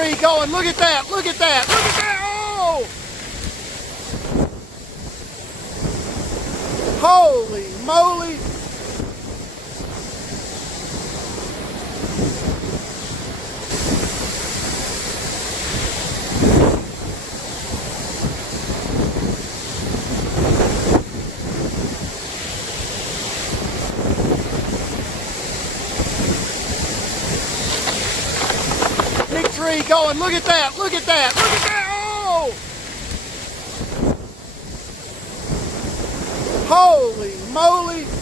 tree going. Look at that. Look at that. Look at that. Oh! Holy moly. Big tree going. Look at that. Look at that. Look at that. Oh! Holy moly.